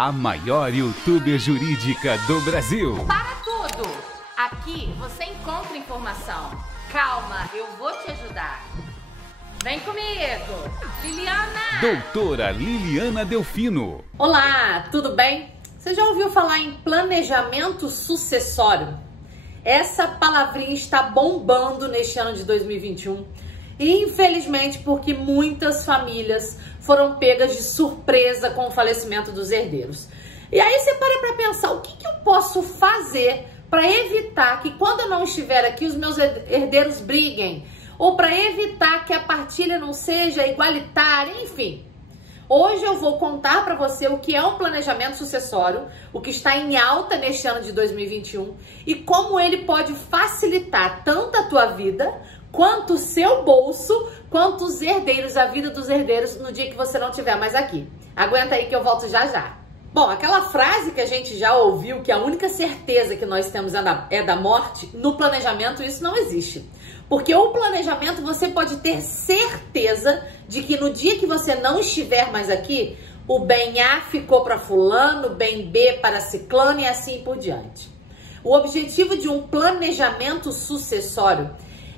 a maior youtuber jurídica do Brasil. Para tudo! Aqui você encontra informação. Calma, eu vou te ajudar. Vem comigo, Liliana! Doutora Liliana Delfino. Olá, tudo bem? Você já ouviu falar em planejamento sucessório? Essa palavrinha está bombando neste ano de 2021. E infelizmente porque muitas famílias foram pegas de surpresa com o falecimento dos herdeiros. E aí você para pensar, o que eu posso fazer para evitar que quando eu não estiver aqui os meus herdeiros briguem? Ou para evitar que a partilha não seja igualitária, enfim. Hoje eu vou contar para você o que é um planejamento sucessório, o que está em alta neste ano de 2021 e como ele pode facilitar tanto a tua vida, quanto o seu bolso, quanto os herdeiros, a vida dos herdeiros no dia que você não estiver mais aqui. Aguenta aí que eu volto já já. Bom, aquela frase que a gente já ouviu, que a única certeza que nós temos é da morte, no planejamento isso não existe. Porque o planejamento você pode ter certeza de que no dia que você não estiver mais aqui, o bem A ficou para fulano, o bem B para ciclano e assim por diante. O objetivo de um planejamento sucessório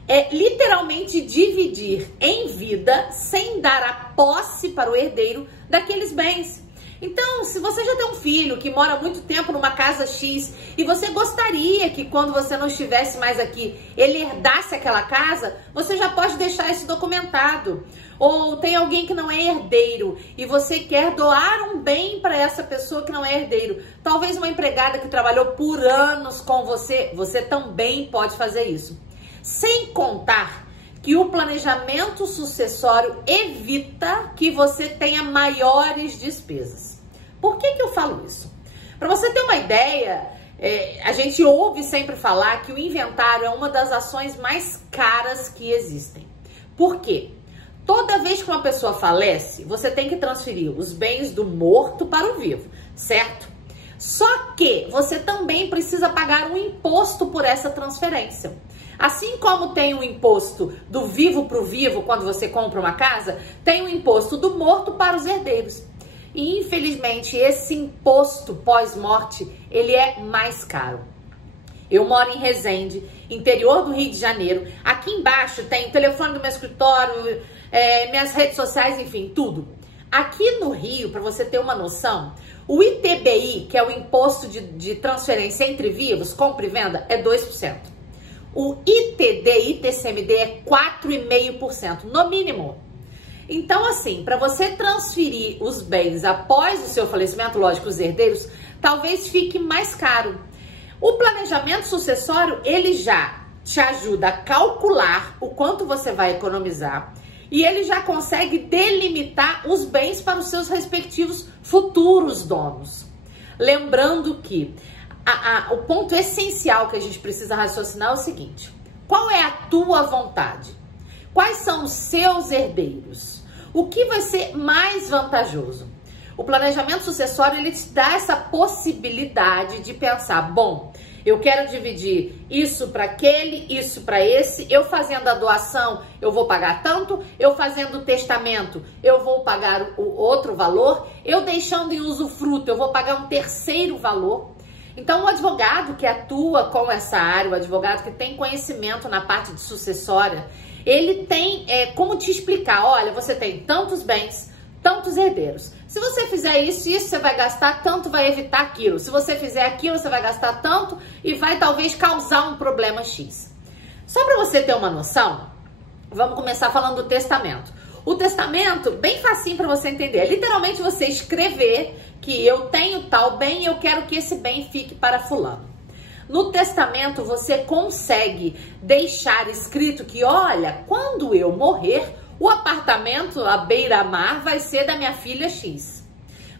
é literalmente dividir em vida sem dar a posse para o herdeiro daqueles bens. Então, se você já tem um filho que mora muito tempo numa casa X e você gostaria que quando você não estivesse mais aqui, ele herdasse aquela casa, você já pode deixar isso documentado. Ou tem alguém que não é herdeiro e você quer doar um bem para essa pessoa que não é herdeiro. Talvez uma empregada que trabalhou por anos com você, você também pode fazer isso. Sem contar que o planejamento sucessório evita que você tenha maiores despesas. Por que eu falo isso? Para você ter uma ideia, a gente ouve sempre falar que o inventário é uma das ações mais caras que existem. Por quê? Toda vez que uma pessoa falece, você tem que transferir os bens do morto para o vivo, certo? Só que você também precisa pagar um imposto por essa transferência. Assim como tem o imposto do vivo para o vivo quando você compra uma casa, tem o imposto do morto para os herdeiros. E infelizmente esse imposto pós-morte, ele é mais caro. Eu moro em Resende, interior do Rio de Janeiro. Aqui embaixo tem o telefone do meu escritório, minhas redes sociais, enfim, tudo. Aqui no Rio, para você ter uma noção, o ITBI, que é o imposto de transferência entre vivos, compra e venda, é 2%. O ITD, ITCMD é 4,5%, no mínimo. Então, assim, para você transferir os bens após o seu falecimento, lógico, os herdeiros, talvez fique mais caro. O planejamento sucessório, ele já te ajuda a calcular o quanto você vai economizar e ele já consegue delimitar os bens para os seus respectivos futuros donos. Lembrando que o ponto essencial que a gente precisa raciocinar é o seguinte: qual é a tua vontade? Quais são os seus herdeiros? O que vai ser mais vantajoso? O planejamento sucessório, ele te dá essa possibilidade de pensar, bom, eu quero dividir isso para aquele, isso para esse, eu fazendo a doação, eu vou pagar tanto, eu fazendo o testamento, eu vou pagar o outro valor, eu deixando em usufruto, eu vou pagar um terceiro valor. Então, o advogado que atua com essa área, o advogado que tem conhecimento na parte de sucessória, ele tem como te explicar, olha, você tem tantos bens, tantos herdeiros. Se você fizer isso, você vai gastar tanto, vai evitar aquilo. Se você fizer aquilo, você vai gastar tanto e vai talvez causar um problema X. Só para você ter uma noção, vamos começar falando do testamento. O testamento, bem facinho para você entender, é literalmente você escrever que eu tenho tal bem e eu quero que esse bem fique para fulano. No testamento você consegue deixar escrito que, olha, quando eu morrer, o apartamento à beira-mar vai ser da minha filha X.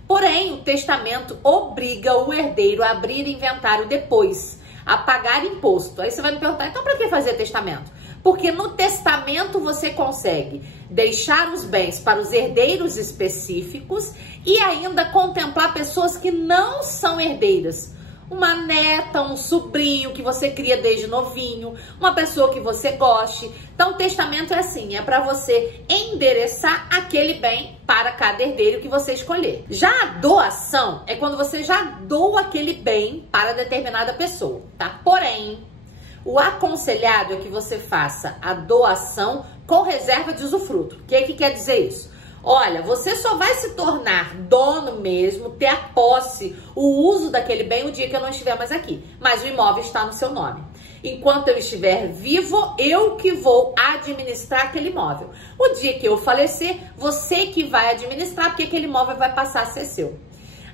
Porém, o testamento obriga o herdeiro a abrir inventário depois, a pagar imposto. Aí você vai me perguntar, então para que fazer testamento? Porque no testamento você consegue deixar os bens para os herdeiros específicos e ainda contemplar pessoas que não são herdeiras. uma neta, um sobrinho que você cria desde novinho, uma pessoa que você goste. Então o testamento é assim, é para você endereçar aquele bem para cada herdeiro que você escolher. Já a doação é quando você já doa aquele bem para determinada pessoa, tá? Porém, o aconselhado é que você faça a doação com reserva de usufruto. O que quer dizer isso? Olha, você só vai se tornar dono mesmo, ter a posse, o uso daquele bem o dia que eu não estiver mais aqui. Mas o imóvel está no seu nome. Enquanto eu estiver vivo, eu que vou administrar aquele imóvel. O dia que eu falecer, você que vai administrar, porque aquele imóvel vai passar a ser seu.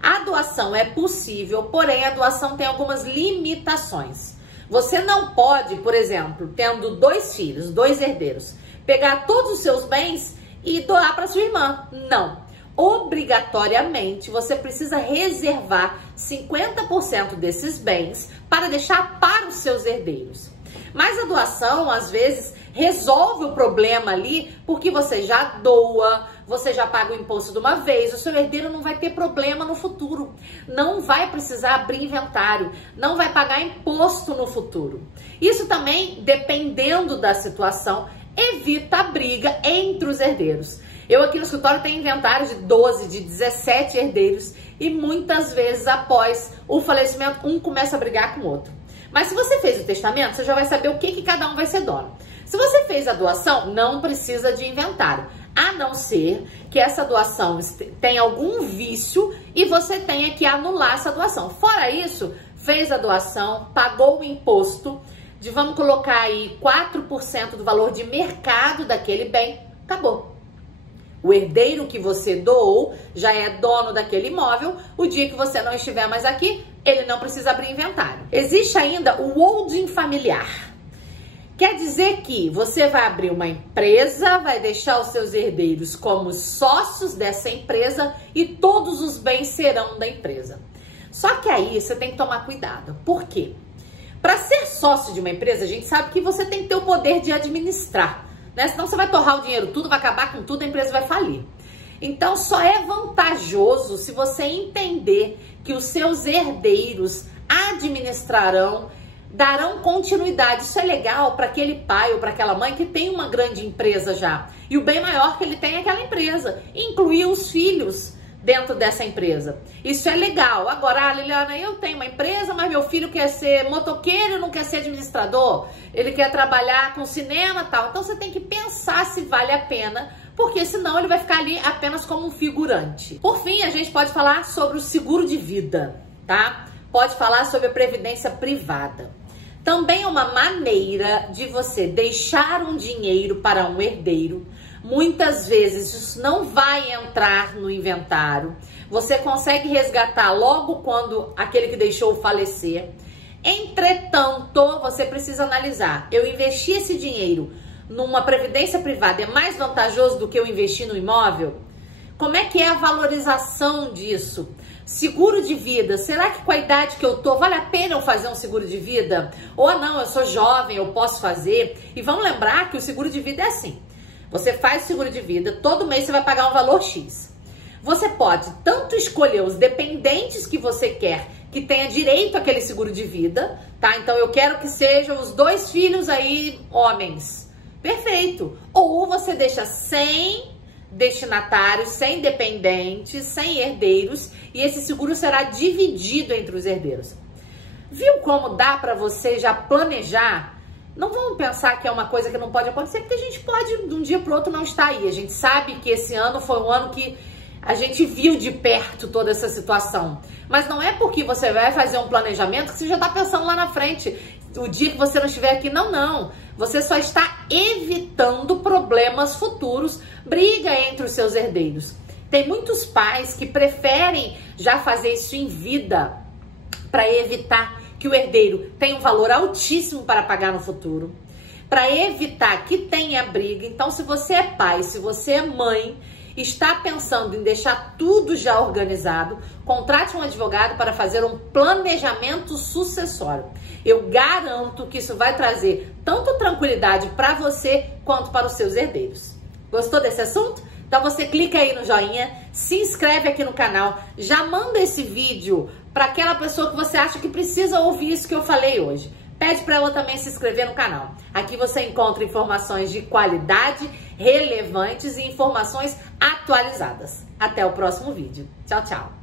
A doação é possível, porém a doação tem algumas limitações. Você não pode, por exemplo, tendo 2 filhos, 2 herdeiros, pegar todos os seus bens e doar para sua irmã. Não. Obrigatoriamente, você precisa reservar 50% desses bens para deixar para os seus herdeiros. Mas a doação, às vezes, resolve o problema ali, porque você já doa, você já paga o imposto de uma vez, o seu herdeiro não vai ter problema no futuro, não vai precisar abrir inventário, não vai pagar imposto no futuro. Isso também, dependendo da situação, evita a briga entre os herdeiros. Eu aqui no escritório tenho inventário de 12, de 17 herdeiros e muitas vezes após o falecimento, um começa a brigar com o outro. Mas se você fez o testamento, você já vai saber o que cada um vai ser dono. Se você fez a doação, não precisa de inventário, a não ser que essa doação tenha algum vício e você tenha que anular essa doação. Fora isso, fez a doação, pagou o imposto de, vamos colocar aí, 4% do valor de mercado daquele bem, acabou. O herdeiro que você doou já é dono daquele imóvel. O dia que você não estiver mais aqui, ele não precisa abrir inventário. Existe ainda o holding familiar. Quer dizer que você vai abrir uma empresa, vai deixar os seus herdeiros como sócios dessa empresa e todos os bens serão da empresa. Só que aí você tem que tomar cuidado. Por quê? Para ser sócio de uma empresa, a gente sabe que você tem que ter o poder de administrar, né? Senão você vai torrar o dinheiro tudo, vai acabar com tudo, a empresa vai falir. Então só é vantajoso se você entender que os seus herdeiros administrarão, darão continuidade. Isso é legal para aquele pai ou para aquela mãe que tem uma grande empresa já. E o bem maior que ele tem é aquela empresa. Incluir os filhos dentro dessa empresa. Isso é legal. Agora, Liliana, eu tenho uma empresa, mas meu filho quer ser motoqueiro, não quer ser administrador. Ele quer trabalhar com cinema e tal. Então você tem que pensar se vale a pena, porque senão ele vai ficar ali apenas como um figurante. Por fim, a gente pode falar sobre o seguro de vida, tá? Pode falar sobre a previdência privada. Também é uma maneira de você deixar um dinheiro para um herdeiro. Muitas vezes isso não vai entrar no inventário. Você consegue resgatar logo quando aquele que deixou falecer. Entretanto, você precisa analisar. Eu investi esse dinheiro numa previdência privada, é mais vantajoso do que eu investir no imóvel? Como é que é a valorização disso? Seguro de vida, será que com a idade que eu tô, vale a pena eu fazer um seguro de vida? Ou não, eu sou jovem, eu posso fazer? E vamos lembrar que o seguro de vida é assim. Você faz seguro de vida, todo mês você vai pagar um valor X. Você pode tanto escolher os dependentes que você quer, que tenha direito àquele seguro de vida, tá? Então eu quero que sejam os 2 filhos aí, homens. Perfeito. Ou você deixa sem destinatários, sem dependentes, sem herdeiros, e esse seguro será dividido entre os herdeiros. Viu como dá para você já planejar? Não vamos pensar que é uma coisa que não pode acontecer, porque a gente pode de um dia para o outro não estar aí. A gente sabe que esse ano foi um ano que a gente viu de perto toda essa situação. Mas não é porque você vai fazer um planejamento que você já está pensando lá na frente, o dia que você não estiver aqui. Não, não. Você só está evitando problemas futuros, briga entre os seus herdeiros. Tem muitos pais que preferem já fazer isso em vida para evitar que o herdeiro tenha um valor altíssimo para pagar no futuro, para evitar que tenha briga. Então, se você é pai, se você é mãe, está pensando em deixar tudo já organizado, contrate um advogado para fazer um planejamento sucessório. Eu garanto que isso vai trazer tanto tranquilidade para você quanto para os seus herdeiros. Gostou desse assunto? Então você clica aí no joinha, se inscreve aqui no canal, já manda esse vídeo para aquela pessoa que você acha que precisa ouvir isso que eu falei hoje. Pede para ela também se inscrever no canal. Aqui você encontra informações de qualidade, relevantes e informações atualizadas. Até o próximo vídeo. Tchau, tchau.